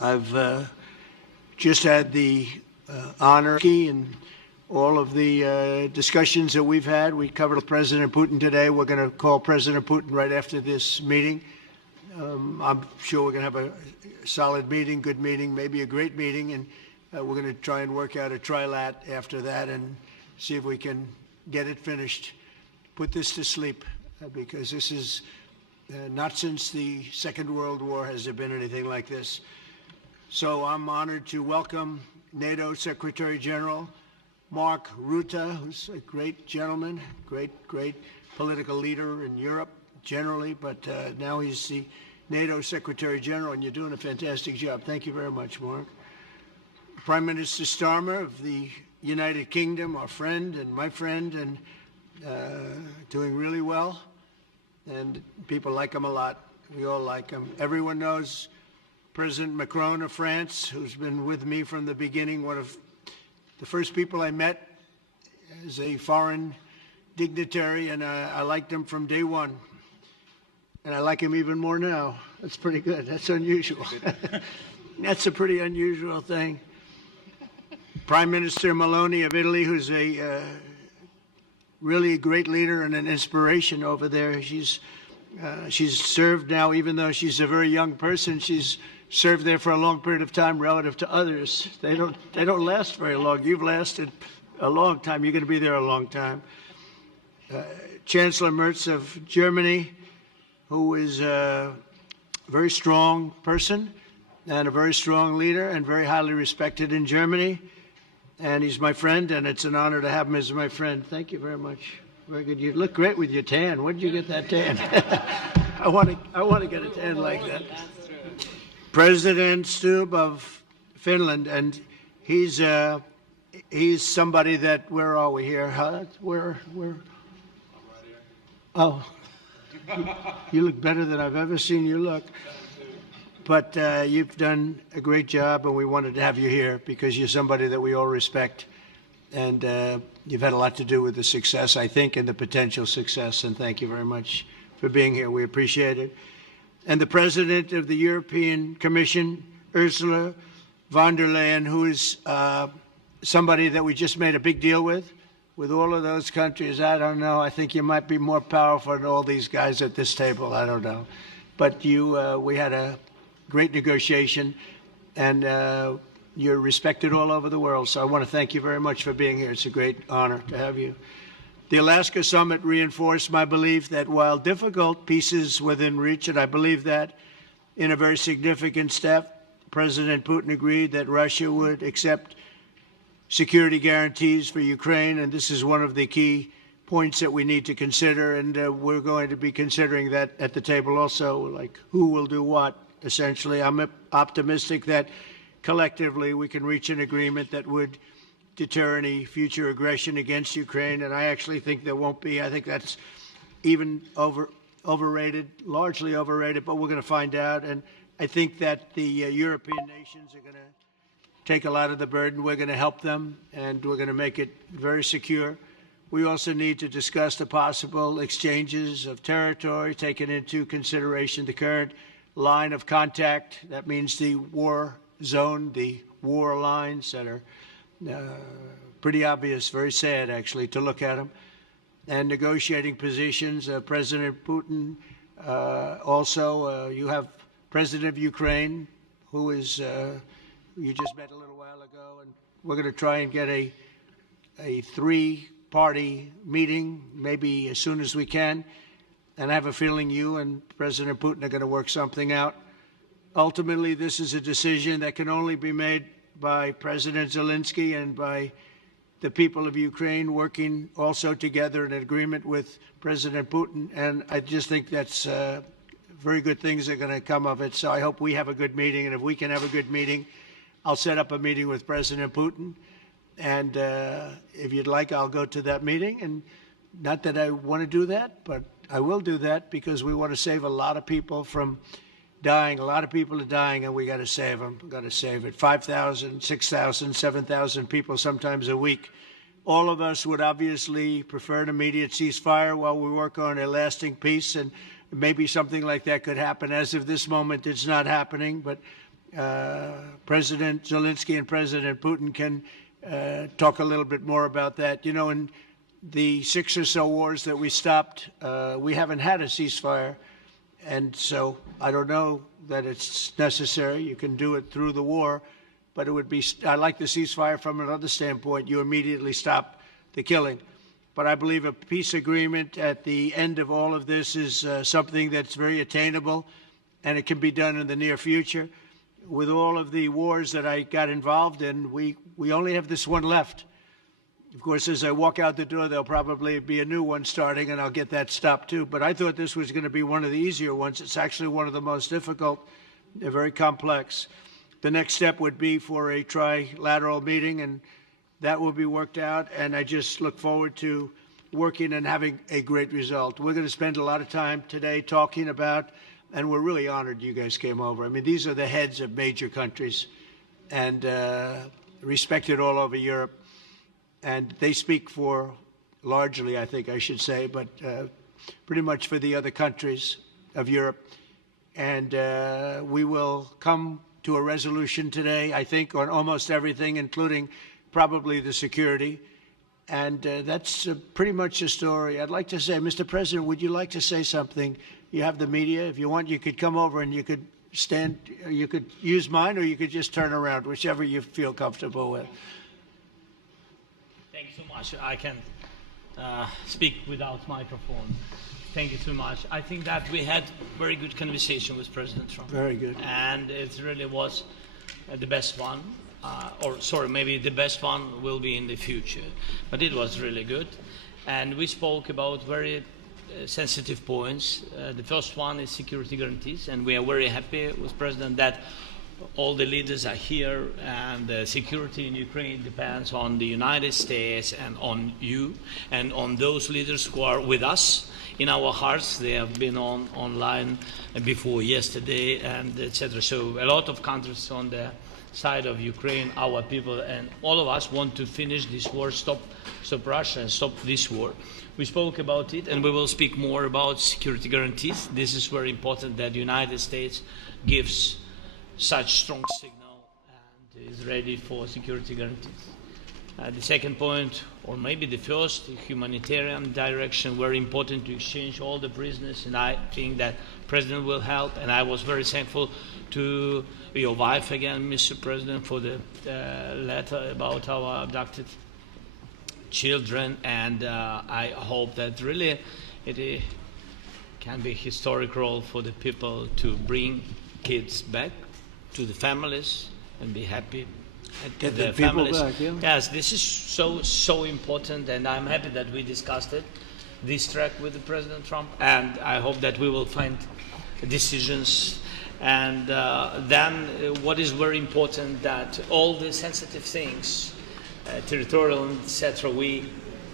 I've just had the honor and all of the discussions that we've had. We covered President Putin today. We're going to call President Putin right after this meeting. I'm sure we're going to have a solid meeting, good meeting, maybe a great meeting, and we're going to try and work out a trilat after that and see if we can get it finished, put this to sleep, because this is not since the Second World War has there been anything like this. So I'm honored to welcome NATO Secretary General Mark Rutte, who's a great gentleman, great political leader in Europe generally, but now he's the NATO Secretary General, and you're doing a fantastic job. Thank you very much, Mark. Prime Minister Starmer of the United Kingdom, our friend and my friend, and doing really well, and people like him a lot. We all like him. Everyone knows President Macron of France, who's been with me from the beginning, one of the first people I met as a foreign dignitary, and I liked him from day one. And I like him even more now. That's pretty good. That's unusual. That's a pretty unusual thing. Prime Minister Meloni of Italy, who's a really a great leader and an inspiration over there. She's served now, even though she's a very young person, she's served there for a long period of time relative to others. They don't last very long. You've lasted a long time. You're going to be there a long time. Chancellor Merz of Germany, who is a very strong person and a very strong leader and very highly respected in Germany. And he's my friend, and it's an honor to have him as my friend. Thank you very much. Very good. You look great with your tan. Where did you get that tan? I want to get a tan like that. President Stubb of Finland, and he's somebody that, where are we here? Where? Oh, you look better than I've ever seen you look. But you've done a great job, and we wanted to have you here because you're somebody that we all respect, and you've had a lot to do with the success, I think, and the potential success, and thank you very much for being here. We appreciate it. And the President of the European Commission, Ursula von der Leyen, who is somebody that we just made a big deal with all of those countries. I don't know. I think you might be more powerful than all these guys at this table. I don't know. But we had a great negotiation, and you're respected all over the world. So I want to thank you very much for being here. It's a great honor to have you. The Alaska Summit reinforced my belief that while difficult, peace is within reach, and I believe that in a very significant step, President Putin agreed that Russia would accept security guarantees for Ukraine, and this is one of the key points that we need to consider, and we're going to be considering that at the table also, like who will do what, essentially. I'm optimistic that collectively we can reach an agreement that would deter any future aggression against Ukraine, and I actually think there won't be. I think that's even overrated, largely overrated, but we're going to find out, and I think that the European nations are going to take a lot of the burden. We're going to help them, and we're going to make it very secure. We also need to discuss the possible exchanges of territory, taking into consideration the current line of contact. That means the war zone, the war lines that are pretty obvious, very sad, actually, to look at them. And negotiating positions. President Putin, also, you have President of Ukraine, who is, you just met a little while ago, and we're going to try and get a three-party meeting, maybe as soon as we can. And I have a feeling you and President Putin are going to work something out. Ultimately, this is a decision that can only be made by President Zelenskyy and by the people of Ukraine working also together in agreement with President Putin. And I just think that's very good things are going to come of it. So I hope we have a good meeting. And if we can have a good meeting, I'll set up a meeting with President Putin. And if you'd like, I'll go to that meeting. And not that I want to do that, but I will do that because we want to save a lot of people from dying. A lot of people are dying, and we got to save them. We got to save it. 5,000, 6,000, 7,000 people sometimes a week. All of us would obviously prefer an immediate ceasefire while we work on a lasting peace, and maybe something like that could happen. As of this moment, it's not happening, but President Zelenskyy and President Putin can talk a little bit more about that. You know, in the 6 or so wars that we stopped, we haven't had a ceasefire. And so I don't know that it's necessary. You can do it through the war, but it would be, I like the ceasefire from another standpoint. You immediately stop the killing. But I believe a peace agreement at the end of all of this is something that's very attainable, and it can be done in the near future. With all of the wars that I got involved in, we only have this one left. Of course, as I walk out the door, there'll probably be a new one starting, and I'll get that stopped too. But I thought this was going to be one of the easier ones. It's actually one of the most difficult. They're very complex. The next step would be for a trilateral meeting, and that will be worked out. And I just look forward to working and having a great result. We're going to spend a lot of time today talking about, and we're really honored you guys came over. I mean, these are the heads of major countries and respected all over Europe. And they speak for, largely, I think I should say, but pretty much for the other countries of Europe. And we will come to a resolution today, I think, on almost everything, including probably the security. And that's pretty much the story. I'd like to say, Mr. President, would you like to say something? You have the media. If you want, you could come over and you could stand, you could use mine, or you could just turn around, whichever you feel comfortable with. Thank you so much. I can speak without microphone. Thank you so much. I think that we had very good conversation with President Trump. Very good. And it really was the best one. Or sorry, maybe the best one will be in the future. But it was really good. And we spoke about very sensitive points. The first one is security guarantees. And we are very happy with President that all the leaders are here, and the security in Ukraine depends on the United States and on you and on those leaders who are with us in our hearts. They have been online before yesterday, and etc. So a lot of countries on the side of Ukraine, our people, and all of us want to finish this war, stop Russia and stop this war. We spoke about it, and we will speak more about security guarantees. This is very important that the United States gives such strong signal and is ready for security guarantees. The second point, or maybe the first, the humanitarian direction, very important to exchange all the prisoners, and I think that President will help. And I was very thankful to your wife again, Mr. President, for the letter about our abducted children, and I hope that really it can be a historic role for the people to bring kids back to the families and be happy at the families. Back, yeah. Yes, this is so important, and I'm happy that we discussed it, this track with the President Trump, and I hope that we will find decisions. And then what is very important, that all the sensitive things, territorial, etc., we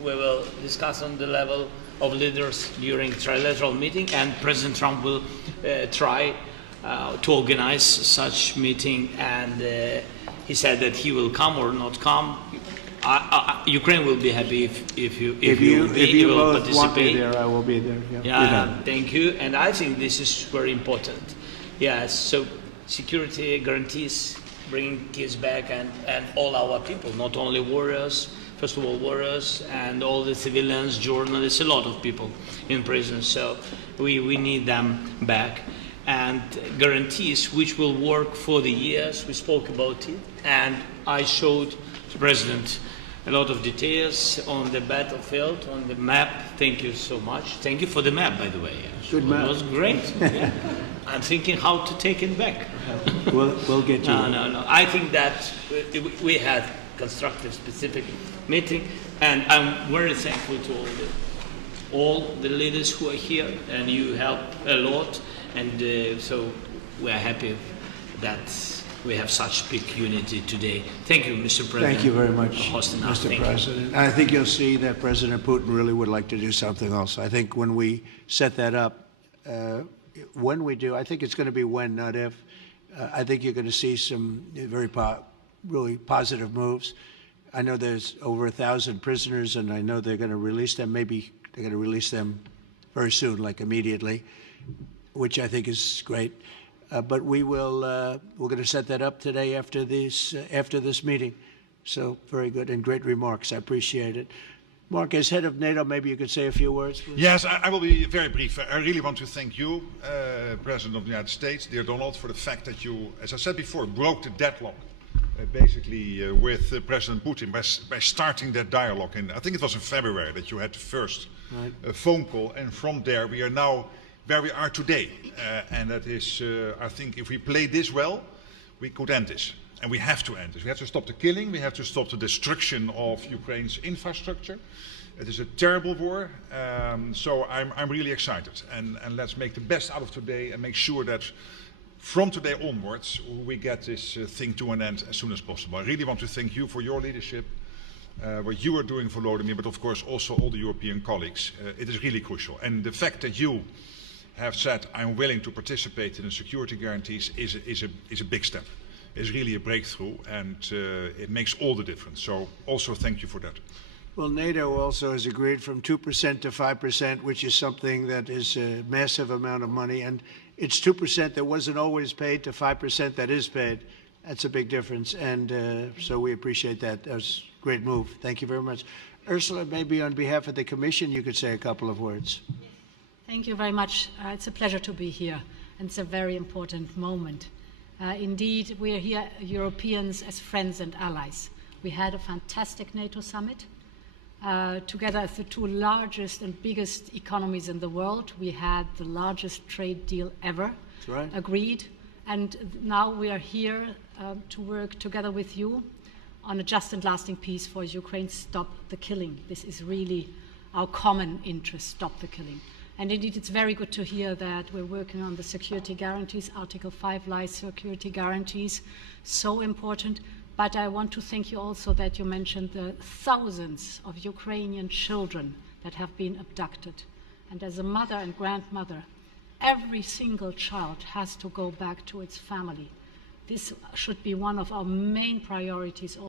will discuss on the level of leaders during trilateral meeting, and President Trump will try to organize such meeting, and he said that he will come or not come. Ukraine will be happy if you will both participate. want me there, I will be there. Yeah, thank you. And I think this is very important. Yes, so security guarantees, bringing kids back, and all our people, not only warriors, first of all warriors, and all the civilians, journalists, a lot of people in prison. So we need them back. And guarantees which will work for the years. We spoke about it, and I showed the President a lot of details on the battlefield, on the map. Thank you so much. Thank you for the map, by the way. Good map. It was great. Yeah. I'm thinking how to take it back. We'll get you. No. I think that we had constructive, specific meeting, and I'm very thankful to all the leaders who are here, and you helped a lot. And so we are happy that we have such big unity today. Thank you, Mr. President. Thank you very much, for hosting us. Mr. President. I think you'll see that President Putin really would like to do something else. I think when we set that up, when we do, I think it's going to be when, not if. I think you're going to see some very really positive moves. I know there's over 1,000 prisoners, and I know they're going to release them. Maybe they're going to release them very soon, like immediately, which I think is great. But we're going to set that up today after this meeting. So very good and great remarks. I appreciate it. Mark, as head of NATO, maybe you could say a few words, please. Yes, I will be very brief. I really want to thank you, President of the United States, dear Donald, for the fact that you, as I said before, broke the deadlock basically with President Putin by starting that dialogue. And I think it was in February that you had the first phone call, and from there we are now where we are today. And that is, I think, if we play this well, we could end this. And we have to end this. We have to stop the killing. We have to stop the destruction of Ukraine's infrastructure. It is a terrible war. So I'm really excited. And let's make the best out of today and make sure that from today onwards we get this thing to an end as soon as possible. I really want to thank you for your leadership, what you are doing for Vladimir, but of course also all the European colleagues. It is really crucial. And the fact that you have said, I'm willing to participate in the security guarantees is a big step. Is really a breakthrough, and it makes all the difference. So also thank you for that. Well, NATO also has agreed from 2% to 5%, which is something that is a massive amount of money. And it's 2% that wasn't always paid to 5% that is paid. That's a big difference. And so we appreciate that. That was a great move. Thank you very much. Ursula, maybe on behalf of the Commission, you could say a couple of words. Thank you very much. It's a pleasure to be here. And it's a very important moment. Indeed, we are here, Europeans, as friends and allies. We had a fantastic NATO summit. Together as the two largest and biggest economies in the world, we had the largest trade deal ever agreed. And now we are here to work together with you on a just and lasting peace for Ukraine. Stop the killing. This is really our common interest, stop the killing. And indeed, it's very good to hear that we're working on the security guarantees, Article 5 lies security guarantees, so important. But I want to thank you also that you mentioned the thousands of Ukrainian children that have been abducted. And as a mother and grandmother, every single child has to go back to its family. This should be one of our main priorities.